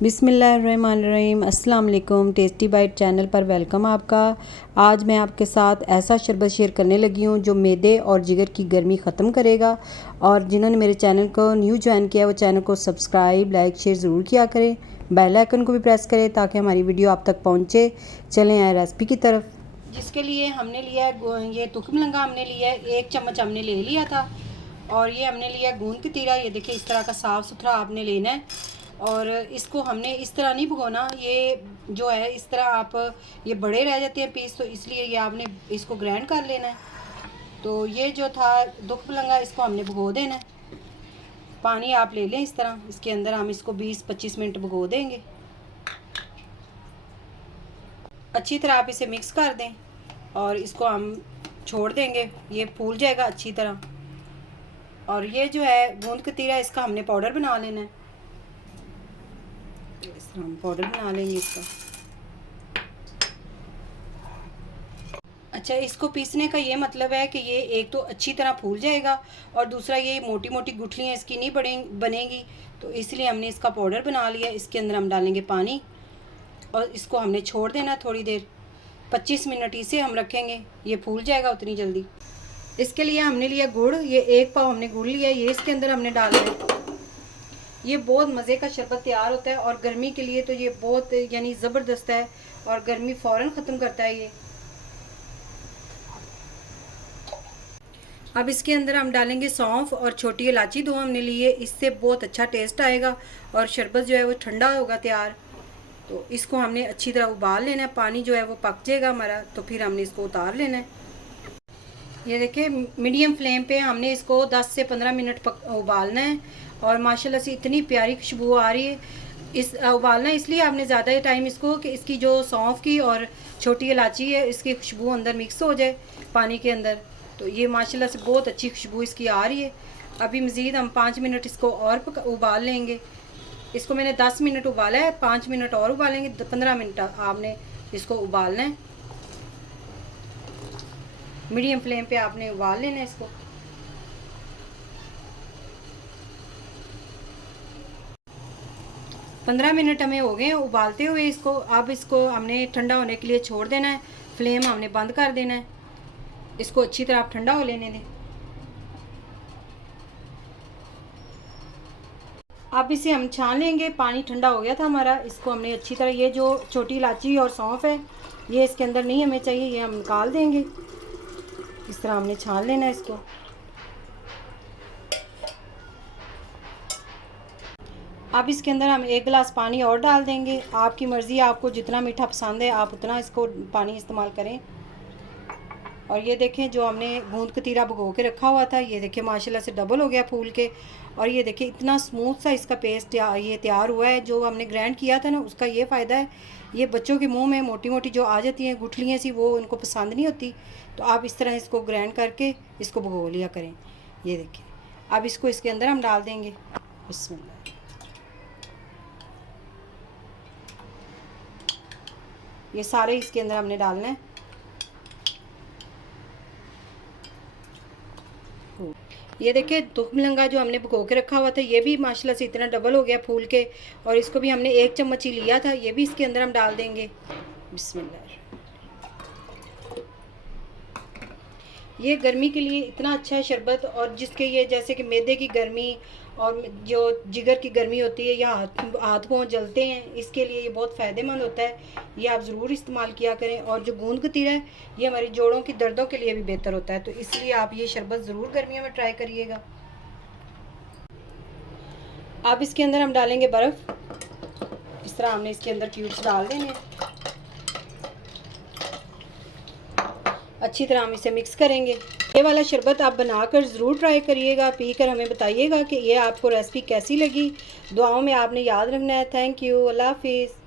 बिस्मिल्लाहिर्रहमानिर्रहीम। अस्सलाम वालेकुम। टेस्टी बाइट चैनल पर वेलकम आपका। आज मैं आपके साथ ऐसा शरबत शेयर करने लगी हूँ जो मैदे और जिगर की गर्मी ख़त्म करेगा। और जिन्होंने मेरे चैनल को न्यू ज्वाइन किया वो चैनल को सब्सक्राइब लाइक शेयर ज़रूर किया करें। बेल आइकन को भी प्रेस करें ताकि हमारी वीडियो आप तक पहुँचे। चलें आए रेसिपी की तरफ। जिसके लिए हमने लिया है ये तुखमलंगा हमने लिया है, 1 चम्मच हमने ले लिया था। और ये हमने लिया गूंद कतीरा, ये देखिए इस तरह का साफ़ सुथरा आपने लेना है। और इसको हमने इस तरह नहीं भगोना, ये जो है इस तरह आप ये बड़े रह जाते हैं पीस, तो इसलिए ये आपने इसको ग्राइंड कर लेना है। तो ये जो था तुखमलंगा इसको हमने भगो देना है। पानी आप ले लें इस तरह, इसके अंदर हम इसको 20-25 मिनट भगो देंगे। अच्छी तरह आप इसे मिक्स कर दें और इसको हम छोड़ देंगे, ये फूल जाएगा अच्छी तरह। और ये जो है गूंद कतीरा इसका हमने पाउडर बना लेना है। इस तरह हम पाउडर बना लेंगे इसका। अच्छा, इसको पीसने का ये मतलब है कि ये एक तो अच्छी तरह फूल जाएगा और दूसरा ये मोटी मोटी गुठलियाँ इसकी नहीं बनेंगी, तो इसलिए हमने इसका पाउडर बना लिया। इसके अंदर हम डालेंगे पानी और इसको हमने छोड़ देना थोड़ी देर, 25 मिनट इसे हम रखेंगे, ये फूल जाएगा उतनी जल्दी। इसके लिए हमने लिया गुड़, ये 1 पाव हमने गुड़ लिया, ये इसके अंदर हमने डाला है। ये बहुत मज़े का शरबत तैयार होता है और गर्मी के लिए तो ये बहुत यानी ज़बरदस्त है और गर्मी फ़ौरन ख़त्म करता है ये। अब इसके अंदर हम डालेंगे सौंफ और छोटी इलायची, 2 हमने लिए, इससे बहुत अच्छा टेस्ट आएगा और शरबत जो है वो ठंडा होगा तैयार। तो इसको हमने अच्छी तरह उबाल लेना है, पानी जो है वो पक जाएगा हमारा, तो फिर हमने इसको उतार लेना है। ये देखिए मीडियम फ्लेम पे हमने इसको 10 से 15 मिनट उबालना है और माशाल्लाह से इतनी प्यारी खुशबू आ रही है। इस उबालना इसलिए आपने ज़्यादा टाइम इसको कि इसकी जो सौंफ की और छोटी इलायची है इसकी खुशबू अंदर मिक्स हो जाए पानी के अंदर, तो ये माशाल्लाह से बहुत अच्छी खुशबू इसकी आ रही है। अभी मज़ीद हम 5 मिनट इसको और उबाल लेंगे। इसको मैंने 10 मिनट उबाला है, 5 मिनट और उबालेंगे, 15 मिनट आपने इसको उबालना है। मीडियम फ्लेम पे आपने उबाल लेना है इसको। पंद्रह मिनट हमें हो गए उबालते हुए इसको। अब इसको हमने ठंडा होने के लिए छोड़ देना है, फ्लेम हमने बंद कर देना है। इसको अच्छी तरह आप ठंडा हो लेने दें। अब इसे हम छान लेंगे, पानी ठंडा हो गया था हमारा। इसको हमने अच्छी तरह, ये जो छोटी इलायची और सौंफ है ये इसके अंदर नहीं हमें चाहिए, ये हम निकाल देंगे। इस तरह हमने छान लेना है इसको। अब इसके अंदर हम 1 गिलास पानी और डाल देंगे। आपकी मर्ज़ी, आपको जितना मीठा पसंद है आप उतना इसको पानी इस्तेमाल करें। और ये देखें जो हमने गूंद कतीरा भिगो के रखा हुआ था, ये देखिए माशाल्लाह से डबल हो गया फूल के। और ये देखिए इतना स्मूथ सा इसका पेस्ट ये तैयार हुआ है। जो हमने ग्राइंड किया था ना उसका ये फ़ायदा है, ये बच्चों के मुंह में मोटी मोटी जो आ जाती हैं गुठलियाँ सी, वो उनको पसंद नहीं होती। तो आप इस तरह इसको ग्राइंड करके इसको भिगो लिया करें। ये देखिए अब इसको इसके अंदर हम डाल देंगे। बिस्मिल्लाह। ये सारे इसके अंदर हमने डालना है। ये देखिए तुखमलंगा जो हमने भिगो के रखा हुआ था ये भी माशाल्लाह से इतना डबल हो गया फूल के। और इसको भी हमने 1 चम्मच ही लिया था, ये भी इसके अंदर हम डाल देंगे। बिस्मिल्लाह। ये गर्मी के लिए इतना अच्छा है शरबत, और जिसके ये जैसे कि मैदे की गर्मी और जो जिगर की गर्मी होती है या हाथ पाँव जलते हैं, इसके लिए ये बहुत फ़ायदेमंद होता है। ये आप ज़रूर इस्तेमाल किया करें। और जो गूंद कतीरा है ये हमारी जोड़ों की दर्दों के लिए भी बेहतर होता है, तो इसलिए आप ये शरबत ज़रूर गर्मियों में ट्राई करिएगा। अब इसके अंदर हम डालेंगे बर्फ़। इस तरह हमने इसके अंदर क्यूब्स डाल देने, अच्छी तरह हम इसे मिक्स करेंगे। ये वाला शरबत आप बनाकर ज़रूर ट्राई करिएगा, पीकर हमें बताइएगा कि ये आपको रेसिपी कैसी लगी। दुआओं में आपने याद रखना है। Thank you. अल्लाह हाफिज़।